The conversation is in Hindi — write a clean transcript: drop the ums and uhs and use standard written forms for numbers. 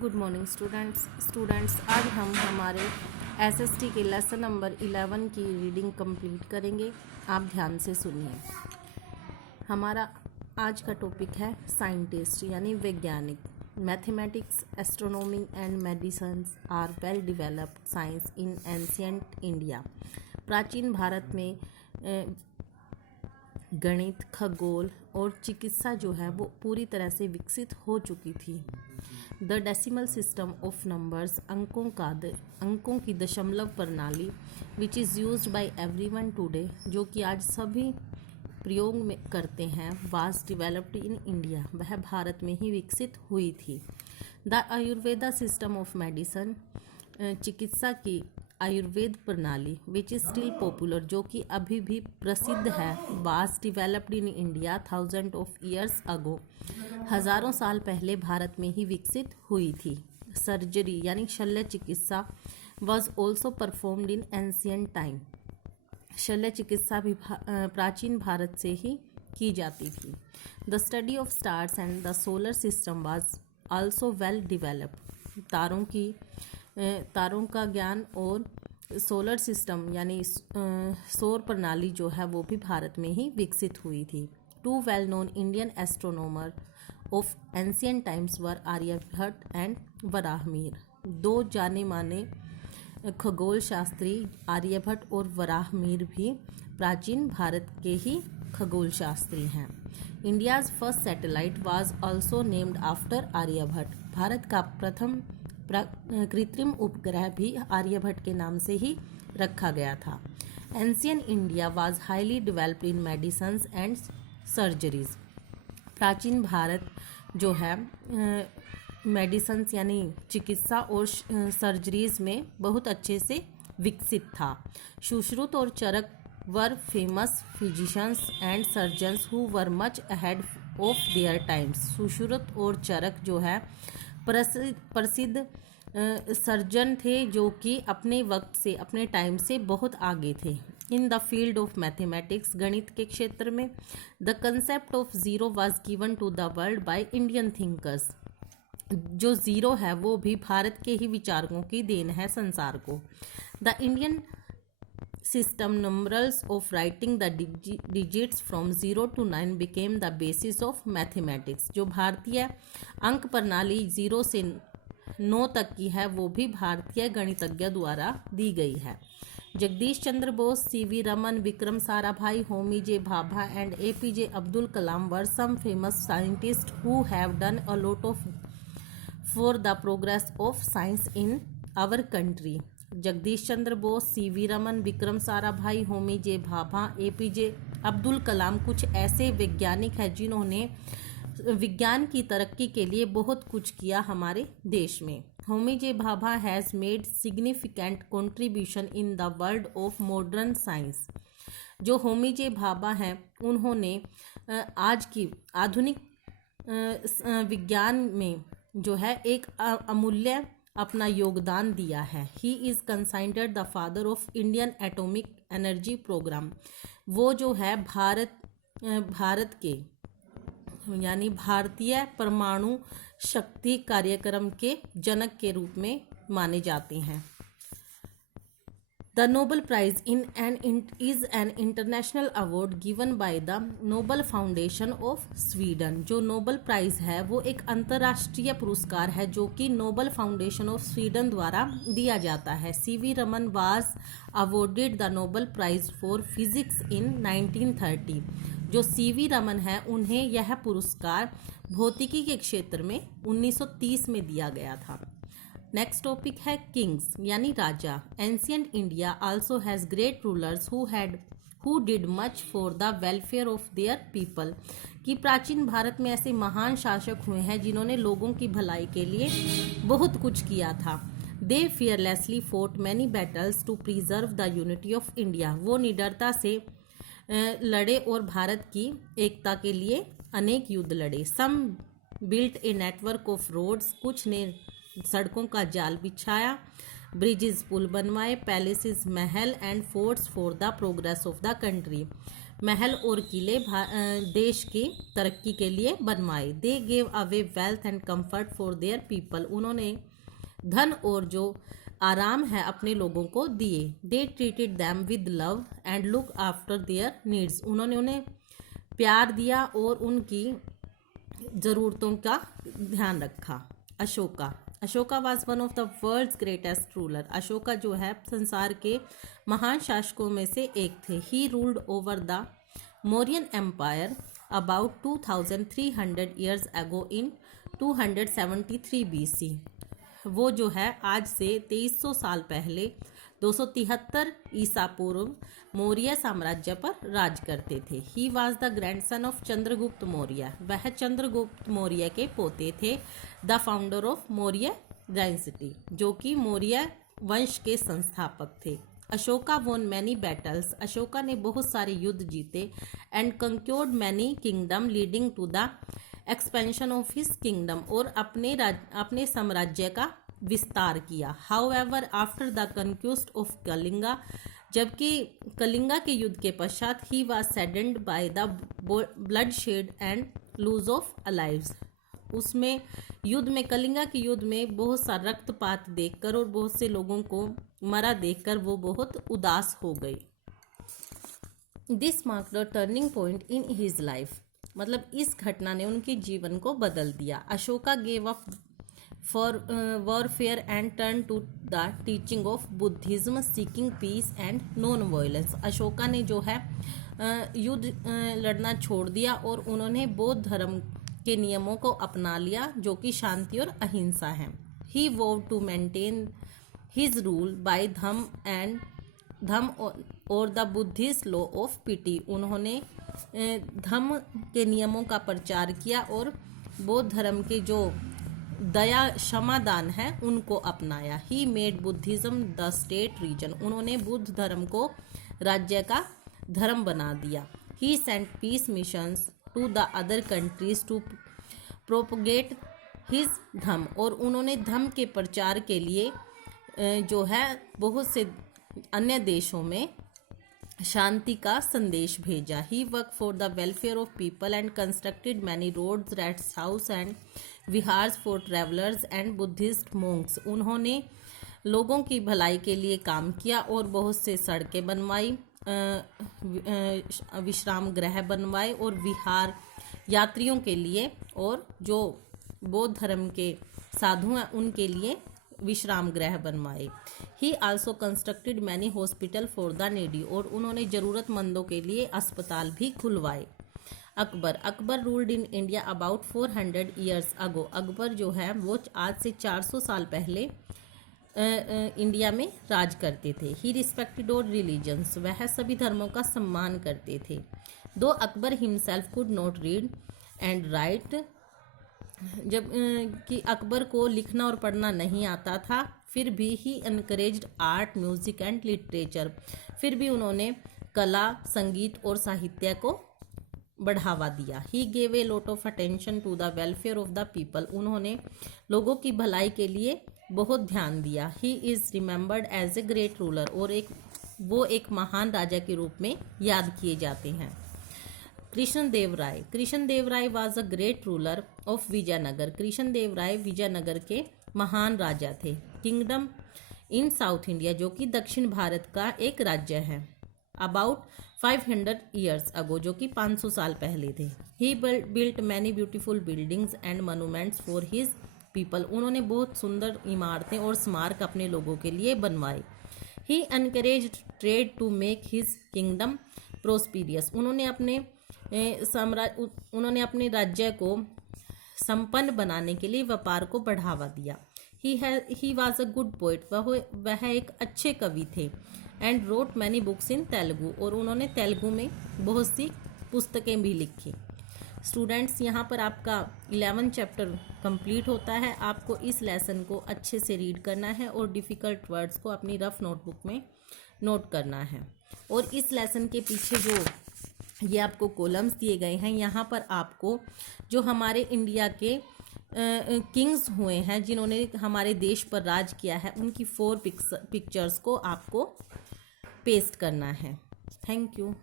गुड मॉर्निंग स्टूडेंट्स आज हम हमारे एसएसटी के लेसन नंबर 11 की रीडिंग कंप्लीट करेंगे। आप ध्यान से सुनिए। हमारा आज का टॉपिक है साइंटिस्ट यानी वैज्ञानिक। Mathematics, astronomy and medicine are well developed science in ancient India. प्राचीन भारत में गणित, खगोल और चिकित्सा जो है वो पूरी तरह से विकसित हो चुकी थी। The decimal system of numbers, अंकों की दशमलव प्रणाली which is used by everyone today, जो कि आज सभी प्रयोग में करते हैं, वाज डेवलप्ड इन इंडिया, वह भारत में ही विकसित हुई थी। The Ayurveda system of medicine, चिकित्सा की आयुर्वेद प्रणाली विच इज स्टिल पॉपुलर, जो कि अभी भी प्रसिद्ध है, was developed in India thousand of years ago, हजारों साल पहले भारत में ही विकसित हुई थी। सर्जरी यानी शल्य चिकित्सा was also performed in ancient time, शल्य चिकित्सा भी प्राचीन भारत से ही की जाती थी। The study of stars and the solar system was also well developed, तारों का ज्ञान और सोलर सिस्टम यानी सौर प्रणाली जो है वो भी भारत में ही विकसित हुई थी। Two well known Indian astronomer of ancient times were Aryabhatta and Varahamihira, दो जाने माने खगोल शास्त्री आर्यभट्ट और वराहमिहिर भी प्राचीन भारत के ही खगोल शास्त्री हैं। India's first satellite was also named after Aryabhatta, Bharat का प्रथम कृत्रिम उपग्रह भी आर्यभट्ट के नाम से ही रखा गया था। Ancient India was highly developed in medicine and surgeries, प्राचीन भारत जो है मेडिसिन यानी चिकित्सा और सर्जरीज में बहुत अच्छे से विकसित था। सुश्रुत और Charaka were famous physicians and surgeons who were much ahead of their times, Sushruta और चरक जो है प्रसिद्ध सर्जन थे जो कि अपने वक्त से, अपने टाइम से बहुत आगे थे। In the field of mathematics, गणित के क्षेत्र में, the concept of zero was given to the world by Indian thinkers, जो जीरो है वो भी भारत के ही विचारकों की देन है संसार को। The Indian system numerals of writing the digits from 0 to 9 became the basis of mathematics, जो भारतीय अंक प्रणाली 0 से 9 तक की है वो भी भारतीय गणितज्ञ द्वारा दी गई है। Jagadish Chandra Bose, CV Raman, Vikram Sarabhai, Homi J Bhabha and APJ Abdul Kalam were some famous scientist who have done a lot of for the progress of science in our country. Jagadish Chandra Bose, CV Raman, Vikram Sarabhai, Homi J Bhabha, APJ Abdul Kalam कुछ ऐसे वैज्ञानिक हैं जिन्होंने विज्ञान की तरक्की के लिए बहुत कुछ किया हमारे देश में। Homi J Bhabha has made significant contribution in the world of modern science, जो होमी जे भाभा हैं उन्होंने आज की आधुनिक विज्ञान में जो है एक अमूल्य अपना योगदान दिया है। He is considered the father of Indian atomic energy programme, वो जो है भारत के यानी भारतीय परमाणु शक्ति कार्यक्रम के जनक के रूप में माने जाते हैं। The Nobel prize is an international award given by the Nobel foundation of Sweden, जो नोबल प्राइज है वो एक अंतर्राष्ट्रीय पुरस्कार है जो कि नोबल फाउंडेशन ऑफ स्वीडन द्वारा दिया जाता है। CV Raman was awarded the Nobel prize for physics in 1930, जो सीवी रमन है उन्हें यह पुरस्कार भौतिकी के क्षेत्र में 1930 में दिया गया था। नेक्स्ट टॉपिक है किंग्स यानी राजा। Ancient India also has great rulers who did much for the welfare of their people, कि प्राचीन भारत में ऐसे महान शासक हुए हैं जिन्होंने लोगों की भलाई के लिए बहुत कुछ किया था। They fearlessly fought many battles to preserve the unity of India, वो निडरता से लड़े और भारत की एकता के लिए अनेक युद्ध लड़े। Some built a network of roads, कुछ ने सड़कों का जाल बिछाया, ब्रिजेस पुल बनवाए, palaces Mahal and forts for the progress of the country, महल और किले देश की तरक्की के लिए बनवाए। They gave away wealth and comfort for their people, उन्होंने धन और जो आराम है अपने लोगों को दिए। They treated them with love and look after their needs, उन्होंने उन्हें प्यार दिया और उनकी ज़रूरतों का ध्यान रखा। Ashoka was one of the world's greatest ruler, Ashoka जो है संसार के महान शासकों में से एक थे। He ruled over the Mauryan empire about 2300 years ago in 273 BC, वो जो है आज से 2300 साल पहले 273 ईसा पूर्व मौर्य साम्राज्य पर राज करते थे। He was the grandson of Chandragupta Maurya, वह चंद्रगुप्त मौर्य के पोते थे। The founder of Maurya dynasty, जो कि मौर्य वंश के संस्थापक थे। अशोका वोन मैनी बैटल्स, अशोका ने बहुत सारे युद्ध जीते। And conquered many kingdom leading to the expansion of his kingdom, और अपने साम्राज्य का विस्तार किया। However after the conquest of Kalinga, जबकि कलिंगा के युद्ध के पश्चात ही was saddened by the bloodshed and loss of lives, उसमें युद्ध में कलिंगा के युद्ध में बहुत सा रक्तपात देखकर और बहुत से लोगों को मरा देखकर वो बहुत उदास हो गए। This marked a turning point in his life, मतलब इस घटना ने उनके जीवन को बदल दिया। Ashoka gave up for warfare and turn to the teaching of Buddhism seeking peace and non violence, Ashoka ने जो है युद्ध लड़ना छोड़ दिया और उन्होंने बौद्ध धर्म के नियमों को अपना लिया जो कि शांति और अहिंसा है। He vowed to maintain his rule by Dhamma और the Buddhist law of piety, उन्होंने धम्म के नियमों का प्रचार किया और बौद्ध धर्म के जो दया क्षमादान है उनको अपनाया। He made Buddhism the state religion, उन्होंने बुद्ध धर्म को राज्य का धर्म बना दिया। He sent peace missions to the other countries to propagate his Dhamma, और उन्होंने धम्म के प्रचार के लिए जो है बहुत से अन्य देशों में शांति का संदेश भेजा। He work for the welfare of people and constructed many roads, rest house and viharas for travellers and Buddhist monks, उन्होंने लोगों की भलाई के लिए काम किया और बहुत से सड़कें बनवाई, विश्राम गृह बनवाए और विहार यात्रियों के लिए और जो बौद्ध धर्म के साधु हैं उनके लिए विश्राम गृह बनवाए। ही also constructed many hospital for the needy, और उन्होंने ज़रूरतमंदों के लिए अस्पताल भी खुलवाए। Akbar ruled in India about 400 years ago, Akbar जो है वो आज से 400 साल पहले इंडिया में राज करते थे। ही रिस्पेक्टेड ऑल रिलीजन्स, वह सभी धर्मों का सम्मान करते थे। दो Akbar himself could not read and right, जब कि अकबर को लिखना और पढ़ना नहीं आता था, फिर भी he encouraged art music and literature, फिर भी उन्होंने कला संगीत और साहित्य को बढ़ावा दिया। He gave a lot of attention to the welfare of the people, उन्होंने लोगों की भलाई के लिए बहुत ध्यान दिया। He is remembered as a great ruler, और वो एक महान राजा के रूप में याद किए जाते हैं। Krishnadeva Raya was a great ruler of Vijayanagar, Krishnadeva Raya Vijayanagar के महान राजा थे। किंगडम इन साउथ इंडिया, जो कि दक्षिण भारत का एक राज्य है। अबाउट 500 ईयर्स अगो, जो कि 500 साल पहले थे। He built many beautiful buildings and monuments for his people, उन्होंने बहुत सुंदर इमारतें और स्मारक अपने लोगों के लिए बनवाए। He encouraged trade to make his kingdom prosperous, उन्होंने अपने राज्य को संपन्न बनाने के लिए व्यापार को बढ़ावा दिया। He was a good poet, वह एक अच्छे कवि थे। एंड रोट मैनी बुक्स इन तेलुगु, और उन्होंने तेलुगु में बहुत सी पुस्तकें भी लिखी। स्टूडेंट्स, यहाँ पर आपका 11 चैप्टर कंप्लीट होता है। आपको इस लेसन को अच्छे से रीड करना है और डिफ़िकल्ट वर्ड्स को अपनी रफ नोटबुक में नोट करना है। और इस लेसन के पीछे जो ये आपको कॉलम्स दिए गए हैं, यहाँ पर आपको जो हमारे इंडिया के किंग्स हुए हैं जिन्होंने हमारे देश पर राज किया है, उनकी 4 पिक्चर्स को आपको पेस्ट करना है। Thank you.